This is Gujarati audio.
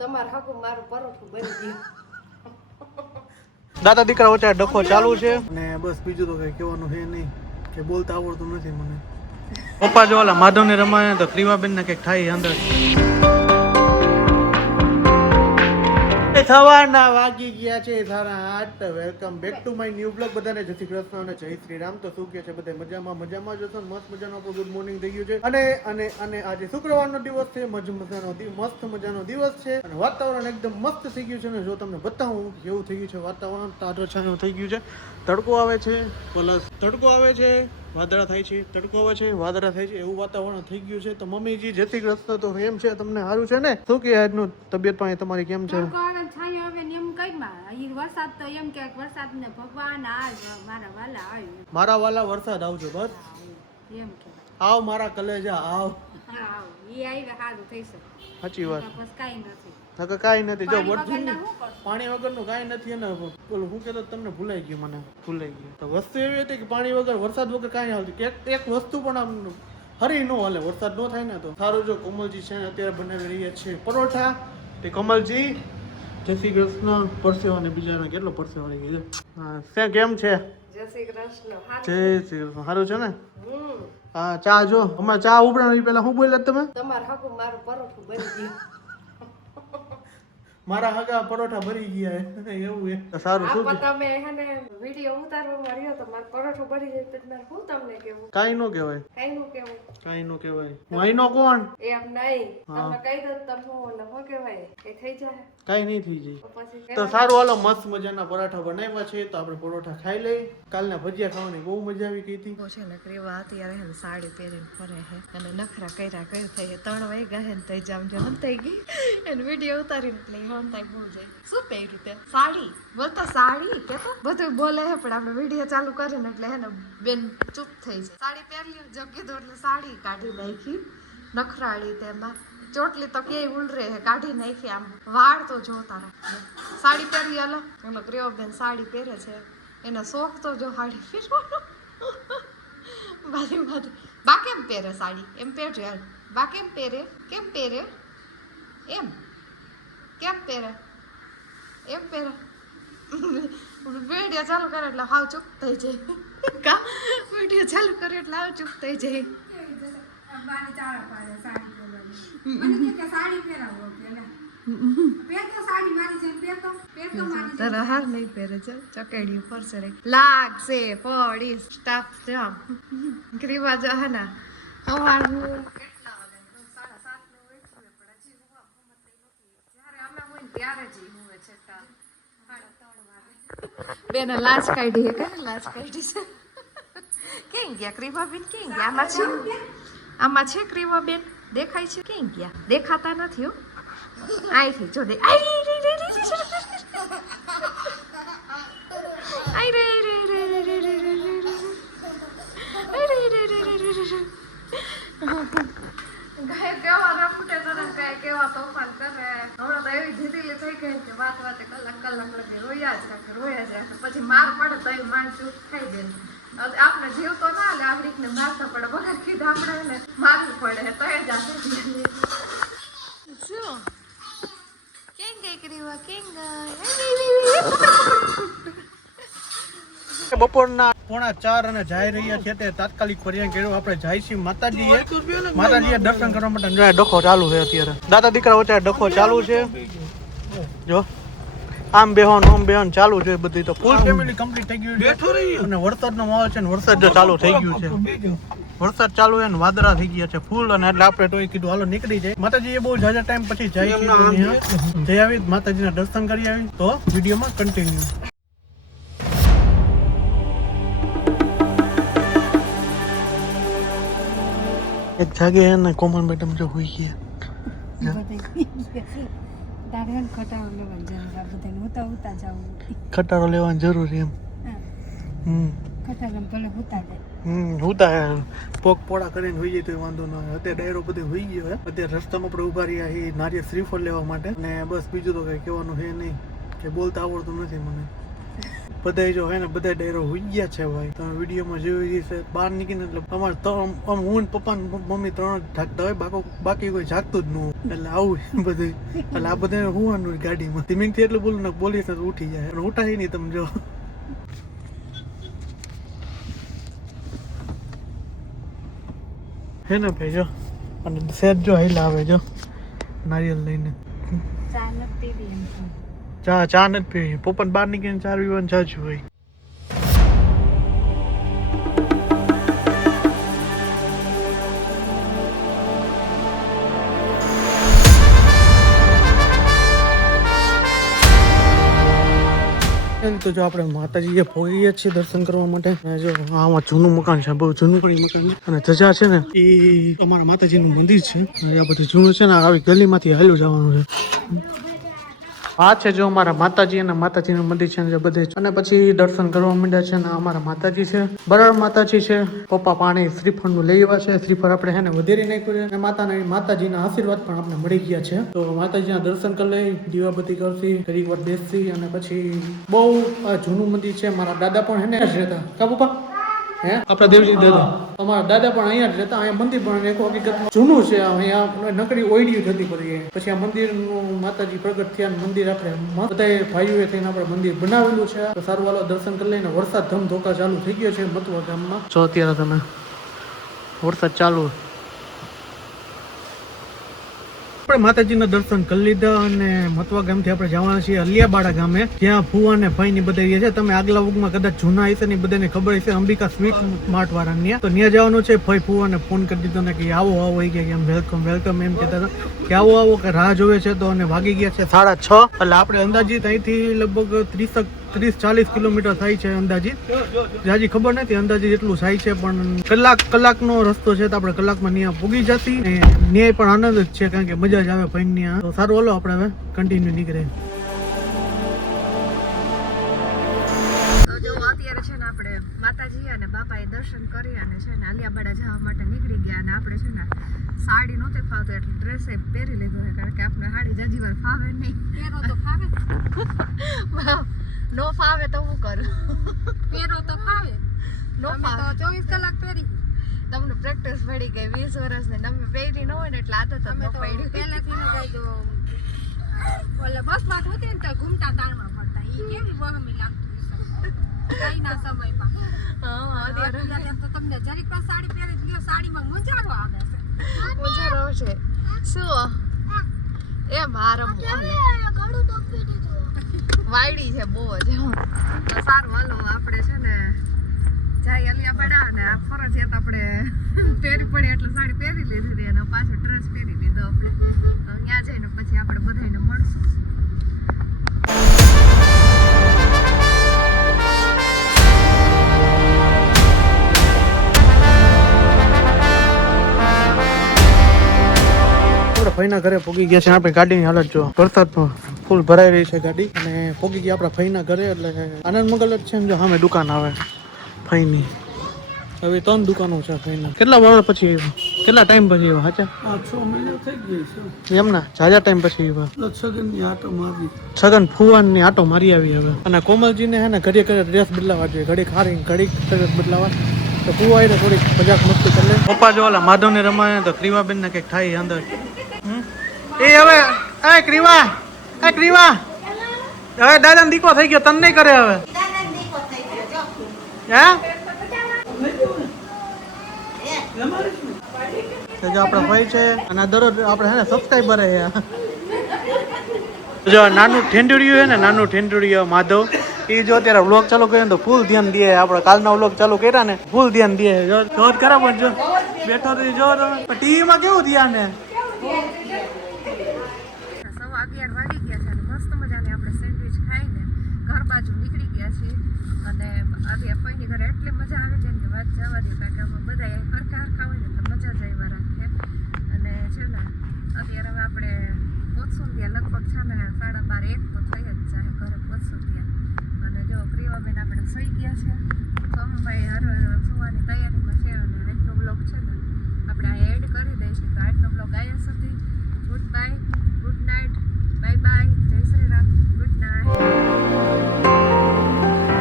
તમાર હકુ મારું પરોઠું બની ગયું. દાદા દીકરા વચ્ચે ડખો ચાલુ છે અને બસ બીજું તો કઈ કહેવાનું છે નહીં કે બોલતા આવડતું નથી મને. પપ્પા જો ઓલા માધવને રમાય તો ક્રીમાબેન ને કઈક થાય અંદર. સવારના વાગી ગયા છે 8:30. Welcome back to my new blog. બધાને જય શ્રી કૃષ્ણ અને જય શ્રી રામ. તો શું કહે છે બધા મજામાં જશો. મસ્ત મજાનો આપણું ગુડ મોર્નિંગ થઈ ગયું છે અને આજે શુક્રવારનો દિવસ છે. મસ્ત મજાનો દિવસ છે અને વાતાવરણ એકદમ મસ્ત થઈ ગયું છે. ને જો તમને બતાવું કેવું થઈ ગયું છે વાતાવરણ, તાજો છાંયો થઈ ગયું છે. તડકો આવે છે પ્લસ તડકો આવે છે, વાદળા થાય છે, તડકો આવે છે, વાદળા થાય છે, એવું વાતાવરણ થઈ ગયું છે. તો મમ્મીજી જય શ્રી કૃષ્ણ. તો એમ છે તમને સારું છે ને? શું કે આજનું તબિયત પાણી તમારી કેમ છે? વરસાદ તો એમ કે વરસાદ ને ભગવાન મારા વાલા વરસાદ આવજો બસ એમ કે આવ મારા કલેજા આવ. ઈ આવી સારું થઈ શકે. સાચી વાત. બસ કાઈ નથી. નકર કાઈ નથી. જો પાણી વગરનું કાઈ નથી ને બોલો હું કહેતો તમને ભૂલાઈ ગયું. તો વસ્તુ એવી હતી કે પાણી વગર વરસાદ વગર કાઈ હાલતી. એક વસ્તુ પણ આમ હરી ન હાલે. વરસાદ ન થાય ને તો સારું. જો કોમલજી છે અત્યારે બનાવી રહ્યા છે પરોઠા. તે કોમલજી જય શ્રી કૃષ્ણ. પરસેવાને બીજાને કેટલો પરસેવો આવી ગયો. હા સે કેમ છે? જય શ્રી કૃષ્ણ. જય શ્રી કૃષ્ણ. સારું છે ને? હા ચા જો અમારે ચા ઉભરાણી પેલા શું બોલ્યા તમે? તમાર હકુ મારું પરોઠું બની ગયું. મારા હગા પરોઠા ભરી ગયા એવું એ સારું. શું તમે હેને વિડિયો ઉતારવામાં રહ્યો તો મારું પરોઠું ભરી જાય તો મારે શું તમને કેવું? કાઈ નો કહેવાય. કાઈ નો કેવું? હું આઈનો કોણ? એમ નહીં. તમે કહી દો તમે શું કહેવાય એ થઈ જાય. કાઈ નહીં થઈ જાય તો સારું. હાલો મસ્ત મજાના પરોઠા બનાવ્યા છે તો આપણે પરોઠા ખાઈ લઈ. કાલના ભજીયા ખાવાની બહુ મજા આવી ગઈ હતી. છે ને ક્રેવા અત્યારે હે સાડી પહેરીને ફરે છે અને નખરા કર્યા થઈ 3 વાગ્યા હે ને થઈ જામ જો થઈ ગઈ અને વિડિયો ઉતારીને એટલે હંતાઈ બહુ જાય. શું પહેર્યું તે? સાડી બોલતા સાડી કેતો બધું બોલે હે પણ આપણે વિડિયો ચાલુ કરીને એટલે હે ને બેન ચૂપ થઈ જાય. સાડી પહેરલી જગ્યા તો એટલે સાડી કાઢી નાખી નખરાળી તેમાં ચોટલી તો ક્યાંય ઉલરે હે કાઢી નાખી. આમ વાળ તો જોતા રાખે. સાડી પહેરી હાલો એનો ક્રેવો બેન સાડી પહેરે છે એનો શોખ તો જો સાડી પહેરવાનો. બા કેમ પહેરે સાડી? એમ પહેરજો યાર. બા કેમ પહેરે? કેમ પહેરે? એમ કેમ પહેરે? એમ પહેરે. વિડીયો ચાલુ કરે એટલે હાવ ચૂપ થઈ જાય. કા વિડીયો ચાલુ કરે એટલે હાવ ચૂપ થઈ જાય. તારા હાર નહીં પહેરે છે ચકેડી ફરશે રે લાગશે પડી સ્ટાફ જામ ગ્રીવા જો હે ને સવારનું કેટલા વાગે 7:30 ત્યારે જ હુવે છે 3:30 બેન લાજ કાઢી હે કે લાજ કાઢી છે. કેમ ગયા ક્રીવા બેન? કેમ ગયા? આમાં છે ક્રીવા બેન દેખાય છે? કેમ ગયા? દેખાતા નથી હો. આઈથી જો દે આઈ રે રે રે આઈ રે રે રે રે રે રે રે રે રે ગાય કેવા ના ફૂટે તો ગાય કેવા તોફાન કરે. હમણાં તો એવી જીતીલી થઈ ગઈ કે વાત વાતે કલાક લગી રોયા જ રાખે. પછી માર પડે તો એ માન ચૂપ ખાઈ દે. આપણે જીવ તો ના લે આપડીને મારતા પડે વગર કીધા આપણે ને મારવું પડે તો એ જ શું કેમ ગઈ ક્રીવા? કેમ ગઈ? બપોરના 3:45 અને જઈ રહ્યા છે તે તાત્કાલિક ફરિયાદ કર્યો. આપણે જાય છીએ માતાજીએ દર્શન કરવા માટે. ડખો ચાલુ છે અત્યારે. દાદા દીકરા વચ્ચે ડખો ચાલુ છે. જો આમ બેહવાનું આમ બેહવાનું ચાલુ છે બધું. તો ફૂલ ફેમિલી કમ્પ્લીટ થઈ ગયું છે અને વરસાદનો માહોલ છે ને વરસાદ જો ચાલુ થઈ ગયું છે. વરસાદ ચાલુ છે ને વાદળા થઈ ગયા છે ફૂલ. અને એટલે આપણે તો કીધું હાલો નીકળી જાય. માતાજી એ બહુ જાજા ટાઈમ પછી જાય છે જઈ આવી માતાજીના દર્શન કરી આવી. તો વિડીયોમાં કન્ટિન્યુ. એક જાગે હે ને કોમન મેડમ જો હોઈ ગયા. ખટારો લેવાની જરૂરી એમ. હુતા પોક પોળા કરીને હોઈ જાય તો વાંધો ન હોય. અત્યારે ડાયરો બધે હોઈ ગયો હે. અત્યારે રસ્તામાં આપણે ઉભા રહ્યા એ નારિયેળ શ્રીફળ લેવા માટે. ને બસ બીજું તો કઈ કહેવાનું છે નહીં કે બોલતા આવડતું નથી મને. બધા જો હે ને બધા ડાયરો હોઈ ગયા છે ભાઈ. તમે વિડીયોમાં જોઈ છે બહાર નીકળીને એટલે અમારે તો આમ હું ને પપ્પા ને મમ્મી 3 જાગતા હોય, બાકી કોઈ જાગતું જ ન હોય. એટલે આવું બધું એટલે આ બધા હોવાનું હોય ગાડીમાં. ધીમેથી એટલું બોલું ને બોલીશ ને ઉઠી જાય અને ઉઠાય નહીં. તમે જો હે ને ભાઈ જો અને સેજ જો હેલા આવે જો નારિયેલ લઈને. ચા નથી પીવી. પોપટ બહાર નીકળીને ચા પીવાનું જાજુ હોય. તો જો આપણે માતાજીએ પહોંચીએ છીએ દર્શન કરવા માટે. જો આમાં જૂનું મકાન છે, બહુ જૂનું પણ મકાન છે. અને ધજા છે ને એ અમારા માતાજીનું મંદિર છે. આ બધું જૂનું છે ને આવી ગલીમાંથી હાલ્યું જવાનું છે. આ છે જો અમારા માતાજી અને માતાજીનું મંદિર છે જે બધે. અને પછી દર્શન કરવા માંડ્યા છે ને અમારા માતાજી છે, બરાબર માતાજી છે. પપ્પા પાણી શ્રીફળનું લઈ આવ્યા છે. શ્રીફળ આપણે છે ને વધેરી નાખ્યું છે અને માતાજીના આશીર્વાદ પણ આપણે મળી ગયા છે. તો માતાજીના દર્શન કરી લઈ, દીવાબત્તી કરશી, ઘડીક વાર બેસશી અને પછી બહુ જૂનું મંદિર છે. મારા દાદા પણ હે ને જ રહેતા. કા પપ્પા હે આપણા દેવજી દાદા અમારા દાદા પણ અહીંયા જ રહેતા. અહીંયા મંદિર પણ એક હકીકત જૂનું છે. અહીંયા નકડી ઓઈડિયું થતી પડી. પછી આ મંદિરનું માતાજી પ્રગટ થયા. મંદિર આપણે બધા ભાઈઓએ થઈને આપણે મંદિર બનાવેલું છે. તો સારું વાલો દર્શન કરી લઈને. વરસાદ ધમધોકા ચાલુ થઈ ગયો છે મતવા ગામમાં. જો અત્યારે તમે વરસાદ ચાલુ. આપણે માતાજીના દર્શન કરી લીધા અને મતવા ગામથી આપણે જવાના છીએ અલિયાબાડા ગામે, જ્યાં ફુવા ને ભાઈ ની બધા રહે છે. તમે આગલા વગમાં કદાચ જૂના હશે ને બધાને ખબર હશે, અંબિકા સ્વીટ માર્ટ વાળા તો ત્યાં જવાનું છે. ભાઈ ફુવાને ફોન કરી દીધો ને કે આવો આવો કે એમ વેલકમ વેલકમ એમ કહેતા હતા કે આવો આવો કે રાહ જોવે છે. તો અને વાગી ગયા છે 6:30. એટલે આપણે અંદાજિત અહીંથી લગભગ 30-40 કિલોમીટર થાય છે અંદાજિત. જાજી ખબર નથી અંદાજિત એટલું થાય છે, પણ કલાકનો રસ્તો છે. તો આપણે કલાકમાં ત્યાં પૂગી જતી. ન્યાય પણ આનંદ જ છે, કારણ કે મજા જ આવે ભાઈ ત્યાં. તો સારું હાલો આપણે હવે કન્ટિન્યુ નીકળે. જો અત્યારે છે ને આપણે માતાજી અને બાપાએ દર્શન કરી અને છે ને અલિયાબાડા જવા માટે નીકળી ગયા. અને આપણે છે ને સાડી નહોતી ફાવતી એટલે ડ્રેસ પહેરી લીધો છે, કારણ કે આપણે સાડી જાજી વાર ફાવે નહીં. પહેરો તો ફાવે નો ફાવે તો હું કરું. પહેરો તો ફાવે, નો ફાવે તો 24 કલાક પહેરી. તમને પ્રેક્ટિસ પડી ગઈ 20 વર્ષની. તમે પહેરી ન હોય ને એટલે આદત જ ન પડી. પહેલેથી ન ગઈ તો ઓલે બસમાં હોતી ને તો ઘૂમતા તાણમાં પડતા. ઈ કેવી વહમી લાગતું કઈ ના સમયમાં. હા અત્યારે તો તમને જરીક પણ સાડી પહેરી લ્યો, સાડીમાં મજારો આવે છે. મજારો છે શું એ મારમ ઘણું ટોપી દીધું વાયડી છે બહુ જ. તો સારું હાલો આપણે છે ને જાય અલિયાબાડા અને આ ફરજિયાત આપણે પહેરી પડી એટલે સાડી પહેરી લીધી અને પાછો ડ્રેસ પહેરી લીધો આપણે. ત્યાં જઈને પછી આપણે બધાને મળશું. ભાઈના ઘરે પોગી ગયા છે. આપણે ગાડીની હાલત જો વરસાદમાં ફૂલ ભરાઈ રહી છે ગાડી. અને પોગી ગયા આપણા ભાઈના ઘરે. એટલે આનંદ મંગલ જ છે. જો સામે દુકાન આવે ભાઈની. હવે 3 દુકાનો છે ભાઈના. કેટલા વર્ષ પછી આવ્યા? કેટલા ટાઈમ પછી આવ્યા? હાચા 6 મહિના થઈ ગયા છે એમના. જાજા ટાઈમ પછી આવ્યા. છગનની આટો મારી, છગન ફુવાનની આટો મારી આવી હવે. અને કોમલજીને હે ને ઘડીએ ઘડીએ ડ્રેસ બદલાવા જોઈએ. ઘડીક હારી ઘડીક ડ્રેસ બદલાવા. તો ફુવા એને થોડીક મજાક મસ્તી કરી લે. પપ્પા જો ઓલા માધવને રમાય તો ક્રીવાબેન ને કંઈક થાય અંદર. એ હવે એ ક્રીવા હવે દાદાને દીકો થઈ ગયો. તને નહીં કરે હવે હે? જો આપણા ભાઈ છે અને દરરોજ આપણે હે ને સબસ્ક્રાઈબર છે. જો નાનું ઠેંડુડિયું છે ને, નાનું ઠેંડુડિયું માધવ, એ જો અત્યારે વ્લોગ ચાલુ કર્યો તો ફૂલ ધ્યાન દે. આપણે કાલના વ્લોગ ચાલુ કર્યા ને ફૂલ ધ્યાન દે. જો ખરા પણ જો બેઠો તો જો તમે ટીવીમાં કેવું ધ્યાન હે. 11:15 વાગી ગયા છે અને મસ્ત મજાની આપણે સેન્ડવિચ ખાઈને ઘર બાજુ નીકળી ગયા છીએ. અને આજે ભાઈની ઘરે એટલી મજા આવે છે કે વાત જવા દે, કારણ કે અમે બધા હરખા હોય